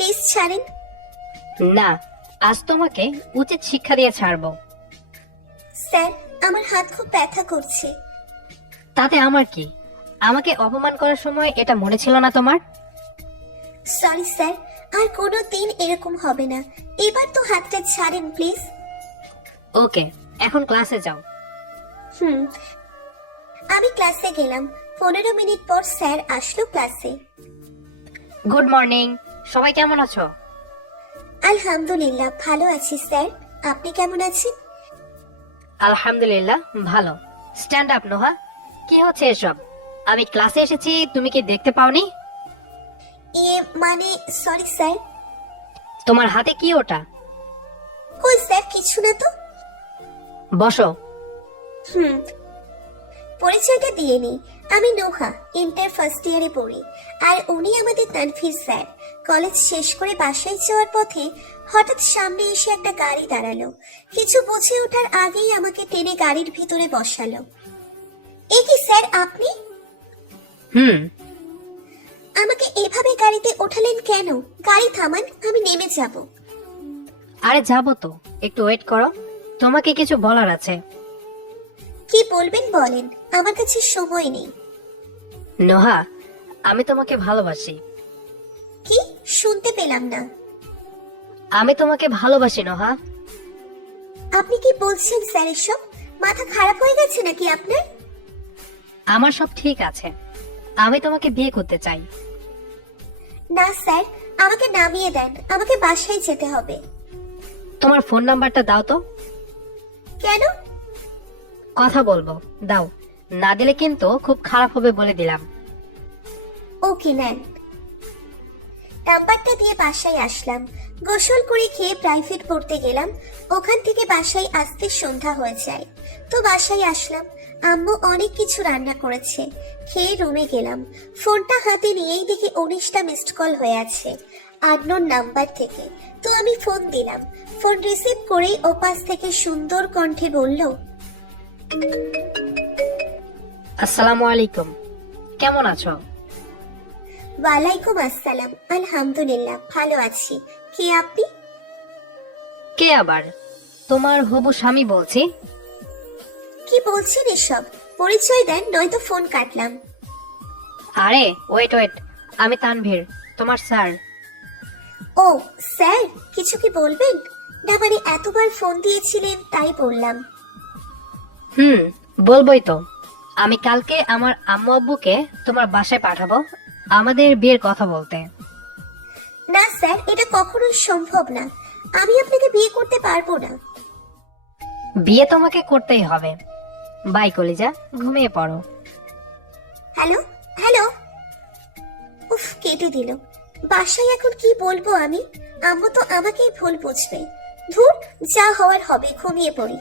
Please ছাড়েন। না, আজ তোমাকে উচিত শিক্ষা দিয়ে ছাড়বো। স্যার, আমার হাত খুব ব্যথা করছে। তাতে আমার কি? আমাকে অপমান করার সময় এটা মনে ছিল না তোমার? সরি স্যার, আর কোনো দিন এরকম হবে না। এবার তো হাতটা ছাড়েন প্লিজ। ওকে, এখন ক্লাসে যাও। হুম। আমি ক্লাসে গেলাম। 15 মিনিট পর স্যার আসলো ক্লাসে। গুড মর্নিং, সবাই কেমন আছো? আলহামদুলিল্লাহ ভালো আছি স্যার, আপনি কেমন আছেন? আলহামদুলিল্লাহ ভালো। Stand up Noha. কি হচ্ছে এসব? আমি ক্লাসে এসেছি, তুমি কি দেখতে পাওনি? মানে সরি স্যার। তোমার হাতে কি ওটা? কই স্যার, কিছু না তো। বসো। হুম। পরিচয়টা দিয়ে নিই, আমি নোহা, ইন্টার ফার্স্ট ইয়ারে পড়ি। আর উনি আমাদের তানভীর স্যার। কলেজ শেষ করে বাসায় যাওয়ার পথে হঠাৎ সামনে এসে একটা গাড়ি দাঁড়ালো। কিছু বুঝে ওঠার আগেই আমাকে টেনে গাড়ির ভিতরে বসালো। এ কি স্যার আপনি? হুম। আমাকে এভাবে গাড়িতে ওঠালেন কেন? গাড়ি থামান, আমি নেমে যাব। আরে যাবো তো, একটু ওয়েট করো, তোমাকে কিছু বলার আছে। কি বলবেন বলেন, আমার কাছে সময় নেই। নোহা, আমি তোমাকে ভালোবাসি। কি? শুনতে পেলাম না। আমি তোমাকে ভালোবাসি নোহা। আপনি কি বলছেন স্যার এসব? মাথা খারাপ হয়ে গেছে নাকি আপনার? আমার সব ঠিক আছে, আমি তোমাকে বিয়ে করতে চাই। না স্যার, আমাকে নামিয়ে দেন, আমাকে বাসায় যেতে হবে। তোমার ফোন নাম্বারটা দাও তো। কেন? কথা বলবো, দাও। না দিলে কিন্তু খুব খারাপ হবে বলে দিলাম। ওকে নেন। নাম্বারটা দিয়ে বাসায় আসলাম। গোসল করে খেয়ে প্রাইভেট পড়তে গেলাম। ওখান থেকে বাসায় আসতে সন্ধ্যা হয়ে যায়। তো বাসায় আসলাম। আম্মু অনেক কিছু রান্না করেছে। খেয়ে রুমে গেলাম। ফোনটা হাতে নিয়েই দেখি 19টা মিসড কল হয়ে আছে আননোন নাম্বার থেকে। তো আমি ফোন দিলাম। ফোন রিসিভ করেই ওপাশ থেকে সুন্দর কণ্ঠে বলল, আসসালামু আলাইকুম, কেমন আছো? ওয়ালাইকুম আসসালাম, আলহামদুলিল্লাহ ভালো আছি। কে আপনি? কে আবার? তোমার হবু স্বামী বলছি। কি বলছেন এসব? পরিচয় দেন, নয়তো ফোন কাটলাম। আরে ওয়েট ওয়েট, আমি তানভীর, তোমার স্যার। ও স্যার, কিছু কি বলবেন? না মানে এতবার ফোন দিয়েছিলেন তাই বললাম। হুম, বলবোই তো। আমি কালকে আমার আম্মু আব্বুকে তোমার বাসায় পাঠাবো আমাদের বিয়ের কথা বলতে। না স্যার, এটা কখনোই সম্ভব না। আমি আপনাকে বিয়ে করতে পারবো না। বিয়ে তোমাকে করতেই হবে। বাই কলিজা, ঘুমিয়ে পড়ো। Hello hello. উফ, কেটে দিল। বাসায় এখন কি বলবো আমি? আম্মু তো আমাকেই ভুল বুঝবে। ধুর, যা হওয়ার হবে, ঘুমিয়ে পড়ি।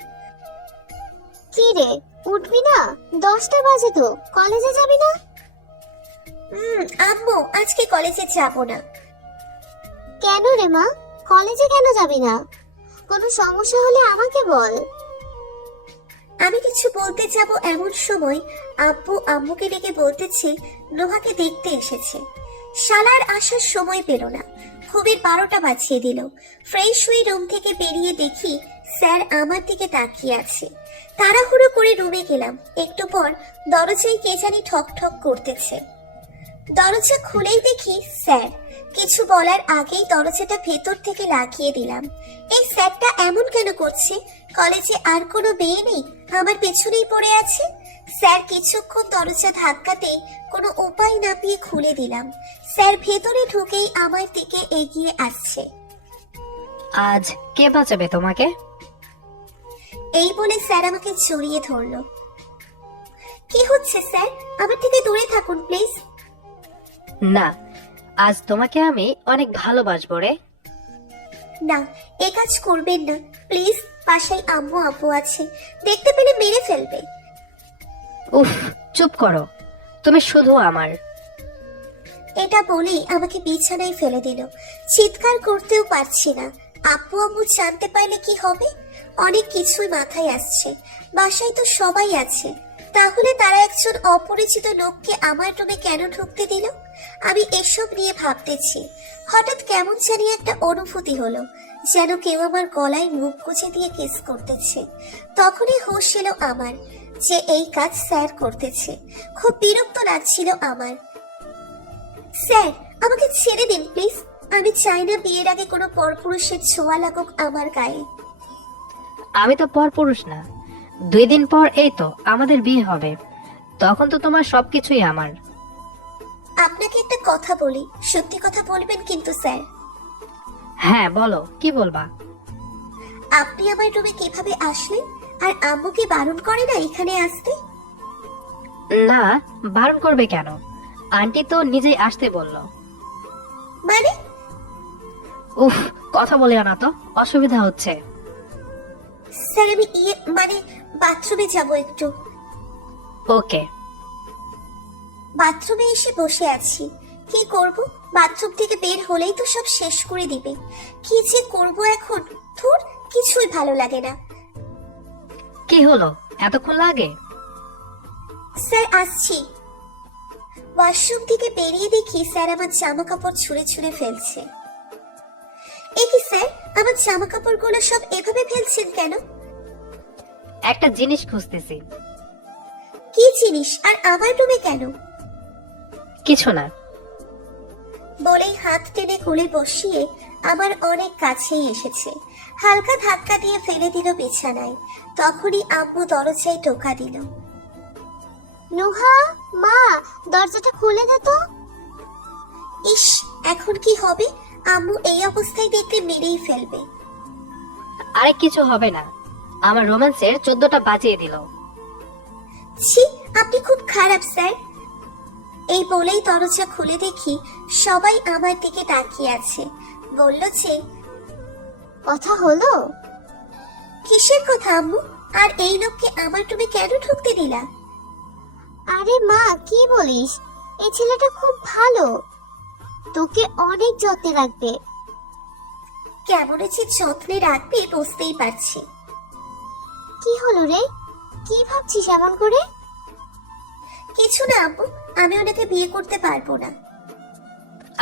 কি রে, উঠবি না? 10টা বাজে তো, কলেজে যাবি না? আম্মু, আজকে কলেজে যাব না। কেন রে মা, কলেজে কেন যাবি না? কোনো সমস্যা হলে আমাকে বল। আমি কিছু বলতে যাব এমন সময় আব্বু আম্মুকে ডেকে বলতেছে নোহাকে দেখতে এসেছে। শালার আসার সময় পেল না। খুবই 12টা বাজিয়ে দিল। ফ্রেশ হয়ে রুম থেকে বেরিয়ে দেখি স্যার আমার দিকে তাকিয়ে আছে। তাড়াহুড়ো করে রুমে গেলাম। একটু পর দরজায় কে জানি ঠক ঠক করতেছে। দরজা খুলেই দেখি স্যার। কিছু বলার আগেই দরজাটা ভেতর থেকে লাগিয়ে দিলাম। এই স্যারটা এমন কেন করছে? কলেজে আর কোনো মেয়ে নেই, আমার পেছনেই পড়ে আছে। স্যার কিছুক্ষণ দরজা ধাক্কাতেই কোনো উপায় না পেয়ে খুলে দিলাম। স্যার ভেতরে ঢুকেই আমার দিকে এগিয়ে আসছে। আজ কে বাঁচাবে তোমাকে? এই বলে স্যার আমাকে জড়িয়ে ধরলো। কি হচ্ছে স্যার? আমার থেকে দূরে থাকুন প্লিজ। না, আজ তোমাকে আমি অনেক ভালোবাসবো রে। না, এ কাজ করবেন না প্লিজ। পাশেই আম্মু আব্বু আছে, দেখতে পেলে মেরে ফেলবে। উফ, চুপ করো, তুমি শুধু আমার। এটা বলেই আমাকে বিছানায় ফেলে দিল। চিৎকার করতেও পারছি না। আব্বু আম্মু জানতে পারলে কি হবে? অনেক কিছুই মাথায় আসছে। বাসায় তো সবাই আছে, তাহলে তারা একজন অপরিচিত লোককে আমার রুমে কেন ঢুকতে দিল? আমি এসব নিয়ে ভাবতেছি, হঠাৎ কেমন জানি একটা অনুভূতি হলো, যেন কেউ আমার গলায় মুখ গুজে দিয়ে কিস করতেছে। তখনই হুঁশ এলো আমার যে এই কাজ স্যার করতেছে। খুব বিরক্ত লাগছিল আমার। স্যার, আমাকে ছেড়ে দিন প্লিজ। আমি চাই না বিয়ের আগে কোনো পরপুরুষের ছোঁয়া লাগুক আমার গায়ে। আমি তো পরপুরুষ না। 2 দিন পর এই তো আমাদের বিয়ে হবে, তখন তো তোমার সবকিছুই আমার। আপনাকে একটা কথা বলি, সত্যি কথা বলবেন কিন্তু স্যার। হ্যাঁ বলো, কি বলবা? আপনি আমার রুমে কিভাবে আসলেন? আর আম্মুকে বারণ করে না এখানে আসতে? না, বারণ করবে কেন? আন্টি তো নিজেই আসতে বললো। মানে? উফ, কথা বলে না তো, অসুবিধা হচ্ছে। স্যার আমি মানে বাথরুমে যাব একটু। ওকে। বাথরুমে এসে বসে আছি, কি করব? বাথরুম থেকে বের হলেই তো সব শেষ করে দিবে। কি যে করব এখন, ধুর, কিছুই ভালো লাগে না। কি হলো, এতক্ষণ লাগে? স্যার আসছি। ওয়াশরুম থেকে বেরিয়ে দেখি স্যার আমার জামা কাপড় ছুঁড়ে ছুঁড়ে ফেলছে। এ কি স্যার, আমার জামা কাপড়গুলো সব এভাবে ফেলছেন কেন? একটা জিনিস খুঁজতেছি। কি জিনিস, আর আমার রুমে কেন? কিছু না। বলেই হাত টেনে কোলে বসিয়ে আমার অনেক কাছেই এসেছে। হালকা ধাক্কা দিয়ে ফেলে দিল বিছানায়। তখনই আম্মু দরজায় টোকা দিল। নুহা, মা, দরজাটা খুলে দে তো। ইস, এখন কি হবে? আম্মু এই অবস্থায় দেখলে মেরেই ফেলবে। আরে কিছু হবে না, আমার রোম্যান্সের 14টা বাজিয়ে দিল। ছি, আপনি খুব খারাপ স্যার। এই বলেই দরজা খুলে দেখি সবাই আমার দিকে তাকিয়ে আছে। বলল যে, কথা হলো? কিসের কথা আম্মু? আর এই লোককে আমার রুমে কেন ঢুকতে দিলা? আরে মা, কি বলিস? এই ছেলেটা খুব ভালো, তোকে অনেক যত্নে রাখবে। কেমন যে যত্নে রাখবে বুঝতেই পারছি। কি হলো রে, কি ভাবছিস এমন করে? কিছু না আম্মু, আমি ওনাকে বিয়ে করতে পারবো না।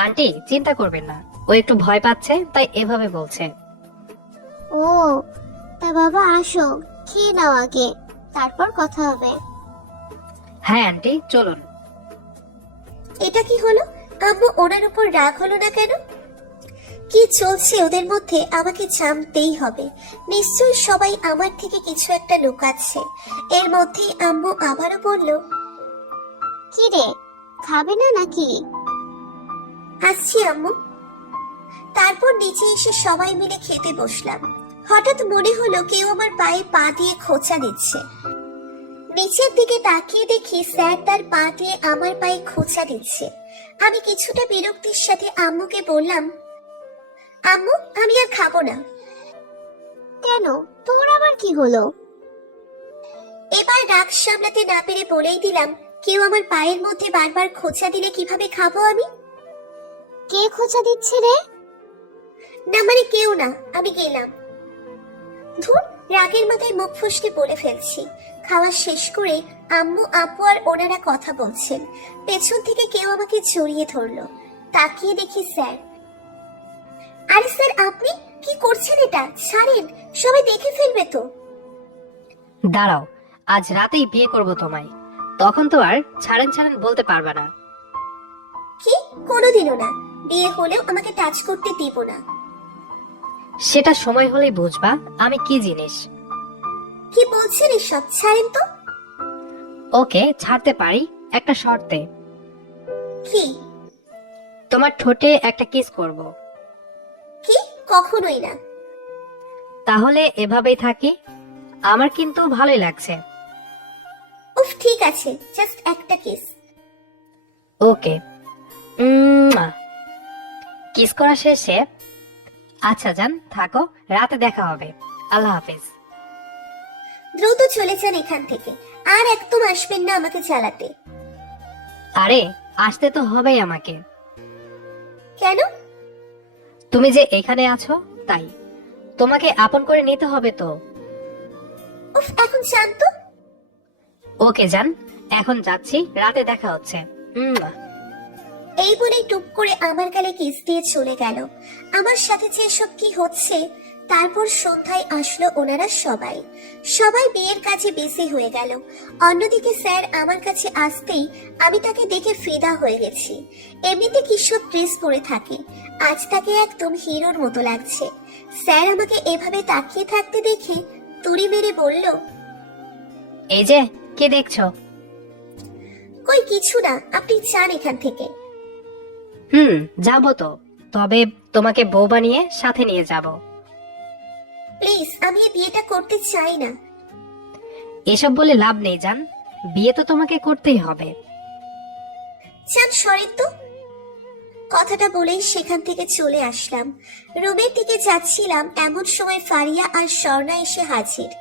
আন্টি চিন্তা করবেন না, ও একটু ভয় পাচ্ছে তাই এভাবে বলছে। ও, তা বাবা আসো, খেয়ে নাও আগে, তারপর কথা হবে। হ্যাঁ আন্টি, চলুন। এটা কি হলো? আম্মু ওনার উপর রাগ হলো না কেন? কি চলছে ওদের মধ্যে আমাকে জানতেই হবে। নিশ্চয়ই সবাই আমার থেকে কিছু একটা লুকাচ্ছে। এর মধ্যেই আম্মু আবারও বলল, কি রে, খাবে না নাকি? আসছি আম্মু। তারপর নিচে এসে সবাই মিলে খেতে বসলাম। হঠাৎ মনে হলো কেউ আমার পায়ে পা দিয়ে খোঁচা দিচ্ছে। নিচের দিকে তাকিয়ে দেখি স্যার তার পা দিয়ে আমার পায়ে খোঁচা দিচ্ছে। আমি কিছুটা বিরক্তির সাথে আম্মুকে বললাম, আম্মু আমি আর খাবো না। কেন, তোর আবার কি হলো? এবার রাগ সামলাতে না পেরে বলেই দিলাম, কেউ আমার পায়ের মধ্যে বারবার খোঁচা দিলে কিভাবে খাবো আমি? কে খোঁচা দিচ্ছে রে? না মানে কেউ না, আমি গেলাম। ধুর, রাগের মাথায় মুখ ফুসকে বলে ফেলছি। খাওয়া শেষ করে আম্মু আপু আর ওনারা কথা বলছেন। পেছন থেকে কেউ আমাকে জড়িয়ে ধরলো। তাকিয়ে দেখি স্যার। আরে স্যার, আপনি কি করছেন? এটা ছাড়েন, সবাই দেখে ফেলবে তো। দাঁড়াও, আজ রাতেই বিয়ে করব তোমায়, তখন তো আর ছাড়েন ছাড়েন বলতে পারবে না। কি? কোনোদিনও না। বিয়ে হলেও আমাকে টাচ করতে দিব না। সেটা সময় হলেই বুঝবা আমি কি জিনিস। কি বলছেন এসব? ছাড়েন তো। ওকে, ছাড়তে পারি, একটা শর্তে। কি? তোমার ঠোঁটে একটা কিস করব। কি? কখনোই না। তাহলে এভাবেই থাকি, আমার কিন্তু ভালোই লাগছে। উফ, ঠিক আছে, জাস্ট একটা কিস। ওকে। কিস করা শেষে আচ্ছা যান, থাকো, রাতে দেখা হবে, আল্লাহ হাফেজ। দ্রুত চলে যান এখান থেকে, আর একদম আসবেন না আমাকে চালাতে। আরে আসতে তো হবেই আমাকে। কেন? তুমি যে এখানে আছো তাই, তোমাকে আপন করে নিতে হবে তো। উফ, এখন শান্ত। ওকে যান, এখন যাচ্ছি, রাতে দেখা হচ্ছে। এই বলেই টুপ করে আমার গালে কিস দিয়ে চলে গেল। আমার সাথে যে এসব কি হচ্ছে। তারপর সন্ধ্যায় আসলো ওনারা সবাই সবাই বিয়ের কাজে বিজি হয়ে গেল। অন্যদিকে স্যার আমার কাছে আসতেই আমি তাকে দেখে ফিদা হয়ে গেছি। এমনিতে কিসব ড্রেস পরে থাকে, আজ তাকে একদম হিরোর মতো লাগছে। স্যার আমাকে এভাবে তাকিয়ে থাকতে দেখে তুড়ি মেরে বলল, এই যে, কে দেখছো? কই কিছু না, আপনি যান এখান থেকে। যাবো তো, তবে তোমাকে বউ বানিয়ে সাথে নিয়ে যাব। প্লিজ, আমি এই বিয়েটা করতে চাই না। এসব বলে লাভ নেই জান, বিয়ে তো তোমাকে করতেই হবে। চান সরেন তো। কথাটা বলেই সেখান থেকে চলে আসলাম। রুমের দিকে যাচ্ছিলাম, এমন সময় ফারিয়া আর স্বর্ণা এসে হাজির।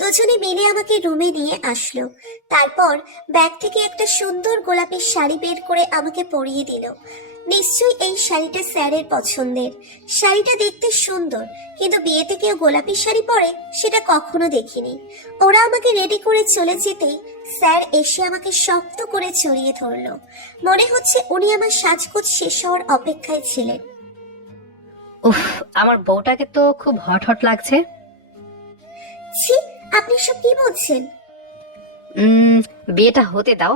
দুজনে মিলে আমাকে রুমে নিয়ে আসলো। তারপর ব্যাগ থেকে একটা সুন্দর গোলাপি শাড়ি বের করে আমাকে পরিয়ে দিল। নিশ্চয়ই এই শাড়িটা স্যারের পছন্দের। শাড়িটা দেখতে সুন্দর, কিন্তু বিয়েতে কেউ গোলাপি শাড়ি পরে সেটা কখনো দেখিনি। ওরা আমাকে রেডি করে চলে যেতেই স্যার এসে আমাকে শক্ত করে জড়িয়ে ধরলো। মনে হচ্ছে উনি আমার সাজগোজ শেষ হওয়ার অপেক্ষায় ছিলেন। উফ, আমার বউটাকে তো খুব হট হট লাগছে। ছি, আপনি সব কি বলছেন? বিয়েটা হতে দাও,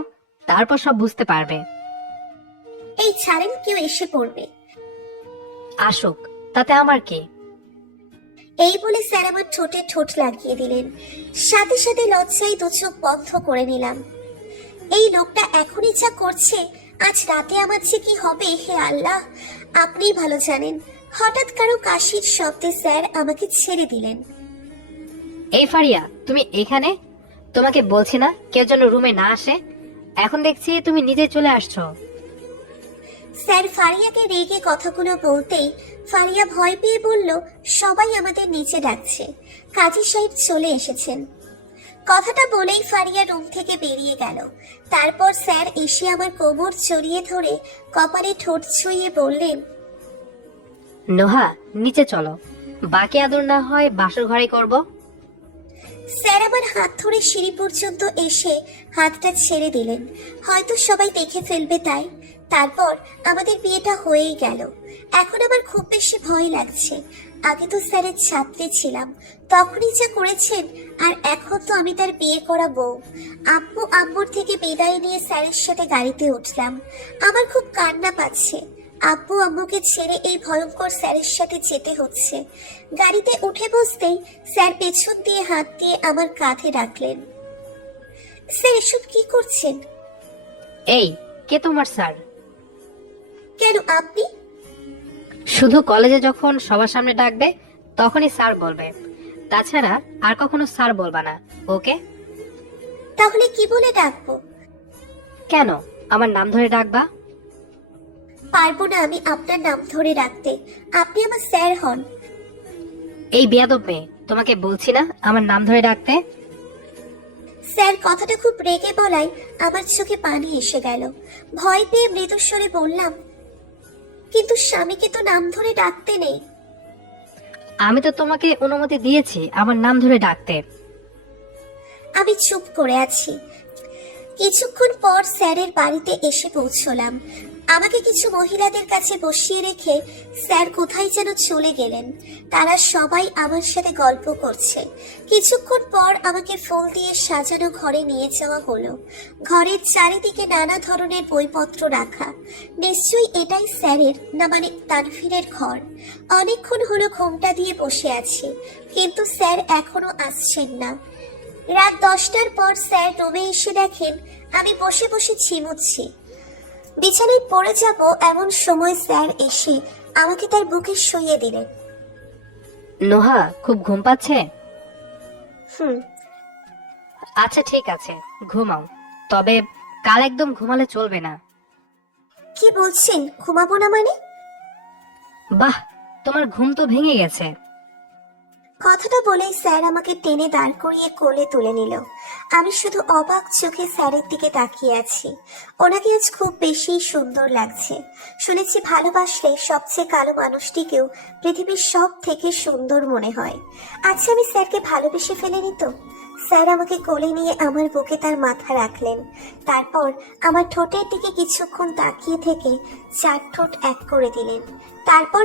তারপর সব বুঝতে পারবে। এই ছাড়েন, কেউ এসে পড়বে। আসুক, তাতে আমার কি। এই বলে স্যার আমার ঠোঁটে ঠোঁট লাগিয়ে দিলেন। সাথে সাথে লজ্জায় দু চোখ বন্ধ করে নিলাম। এই লোকটা এখনই যা করছে, আজ রাতে আমার যে কি হবে হে আল্লাহ, আপনিই ভালো জানেন। হঠাৎ কারো কাশির শব্দে স্যার আমাকে ছেড়ে দিলেন। এই ফারিয়া, তুমি এখানে? তোমাকে বলছি না কেউ যেন রুমে না আসে। এখন দেখছি তুমি নিজে চলে আসছো। স্যার ফারিয়াকে রেগে কথাগুলো বলতেই ফারিয়া ভয় পেয়ে বলল, সবাই আমাদের নিচে ডাকছে, কাজী সাহেব চলে এসেছেন। কথাটা বলেই ফারিয়া রুম থেকে বেরিয়ে গেল। তারপর স্যার এসে আমার কোমর জড়িয়ে ধরে কপালে ঠোঁট ছুঁয়ে বললেন, নোহা, নিচে চলো, বাকি আদর না হয় বাসর ঘরে করব। স্যার আমার হাত ধরে সিঁড়ি পর্যন্ত এসে হাতটা ছেড়ে দিলেন, হয়তো সবাই দেখে ফেলবে তাই। তারপর আমাদের বিয়েটা হয়েই গেল। এখন আমার খুব বেশি ভয় লাগছে। আগে তো স্যারের ছাত্রী ছিলাম, তখনই যা করেছেন, আর এখন তো আমি তার বিয়ে করা বউ। আব্বু আম্মুর থেকে বিদায় নিয়ে স্যারের সাথে গাড়িতে উঠলাম। আমার খুব কান্না পাচ্ছে। আব্বু আম্মুকে ছেড়ে এই ভয়ঙ্কর স্যারের সাথে যেতে হচ্ছে। গাড়িতে উঠে বসতেই স্যার পেছন দিয়ে হাত দিয়ে আমার কাঁধে রাখলেন। স্যার, এসব কি করছেন? এই, কে তোমার স্যার? কেন আপনি? শুধু কলেজে যখন সবার সামনে ডাকবে তখনই স্যার বলবে, তাছাড়া আর কখনো স্যার বলবা না, ওকে? তাহলে কি বলে ডাকবো? কেন আমার নাম ধরে ডাকবা? পারবো না আমি আপনার নাম ধরে রাখতে, আপনি আমার স্যার হন। এই বেয়াদব মেয়ে, তোমাকে বলছি না আমার নাম ধরে ডাকতে। স্যার কথাটা খুব রেগে বলায় আমার চোখে পানি এসে গেল। ভয় পেয়ে মৃদুস্বরে বললাম, কিন্তু স্বামীকে তো নাম ধরে ডাকতে নেই। আমি তো তোমাকে অনুমতি দিয়েছি আমার নাম ধরে ডাকতে। আমি চুপ করে আছি। কিছুক্ষণ পর স্যারের বাড়িতে এসে পৌঁছলাম। আমাকে কিছু মহিলাদের কাছে বসিয়ে রেখে স্যার কোথায় যেন চলে গেলেন। তারা সবাই আমার সাথে গল্প করছে। কিছুক্ষণ পর আমাকে ফুল দিয়ে সাজানো ঘরে নিয়ে যাওয়া হলো। ঘরের চারিদিকে নানা ধরনের বইপত্র রাখা। নিশ্চয়ই এটাই স্যারের, না মানে তানভীরের ঘর। অনেকক্ষণ হলো ঘোমটা দিয়ে বসে আছি, কিন্তু স্যার এখনো আসছেন না। রাত 10টার পর স্যার রুমে এসে দেখেন আমি বসে বসে ঝিমুচ্ছি। বিছানায় পড়ে যাব এমন সময় স্যার এসে আমাকে তার বুকে শুইয়ে দিলেন। নোহা, খুব ঘুম পাচ্ছে? হুম। আচ্ছা ঠিক আছে, ঘুমাও, তবে কাল একদম ঘুমালে চলবে না। কি বলছেন, ঘুমাবো না মানে? বাহ, তোমার ঘুম তো ভেঙে গেছে। কথাটা বলেই স্যার আমাকে টেনে দাঁড় করিয়ে কোলে তুলে নিল। আমি শুধু অবাক চোখে স্যারের দিকে তাকিয়ে আছি। ওনাকে আজ খুব বেশি সুন্দর লাগছে। শুনেছি ভালোবাসলে সবচেয়ে কালো মানুষটিকেও পৃথিবীর সব থেকে সুন্দর মনে হয়। আচ্ছা, আমি স্যারকে ভালোবেসে ফেলিনি তো? স্যার আমাকে কোলে নিয়ে আমার বুকে তার মাথা রাখলেন। তারপর আমার ঠোঁটের দিকে কিছুক্ষণ তাকিয়ে থেকে 4 ঠোঁট এক করে দিলেন। তারপর